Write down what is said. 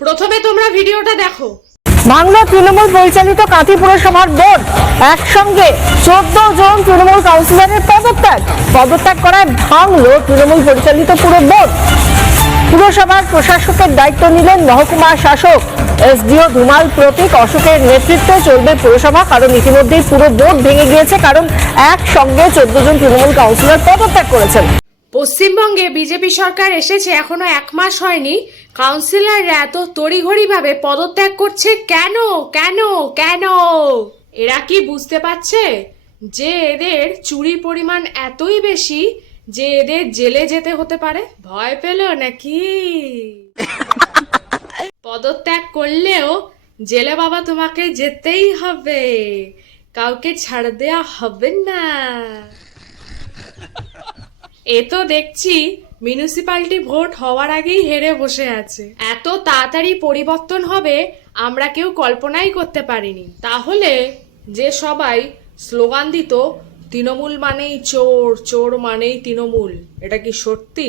প্রথমে তোমরা ভিডিওটা দেখো। ভাঙল তৃণমূল পরিচালিত কাঁথি পুরসভার বোর্ড, একসঙ্গে 14 জন তৃণমূল কাউন্সিলরের পদত্যাগ করায় ভাঙল তৃণমূল পরিচালিত পুরো বোর্ড। পুরসভার প্রশাসকের দায়িত্ব নিলেন মহকুমা শাসক এসডিও ধুমাল প্রতীক অশোকের নেতৃত্বে চলবে পুরসভা। কারণ ইতিমধ্যেই পুরো বোর্ড ভেঙে গিয়েছে, কারণ একসঙ্গে 14 জন তৃণমূল কাউন্সিলর পদত্যাগ করেছেন। পশ্চিমবঙ্গে বিজেপি সরকার এসেছে এখনো 1 মাস হয়নি, কাউন্সিলররা এত তড়িঘড়িভাবে পদত্যাগ করছে কেন কেন কেন? এরা কি বুঝতে পারছে যে এদের চুরির পরিমাণ এতই বেশি যে এদের জেলে যেতে হতে পারে? ভয় পেল নাকি? পদত্যাগ করলেও জেলে বাবা তোমাকে যেতেই হবে, কাউকে ছাড় দেয়া হবে না। এ তো দেখছি মিউনিসিপ্যালিটি ভোট হওয়ার আগেই হেরে বসে আছে। এত তাড়াতাড়ি পরিবর্তন হবে আমরা কেউ কল্পনাই করতে পারিনি। তাহলে যে সবাই স্লোগান দিত তৃণমূল মানেই চোর, চোর মানেই তৃণমূল, এটা কি সত্যি?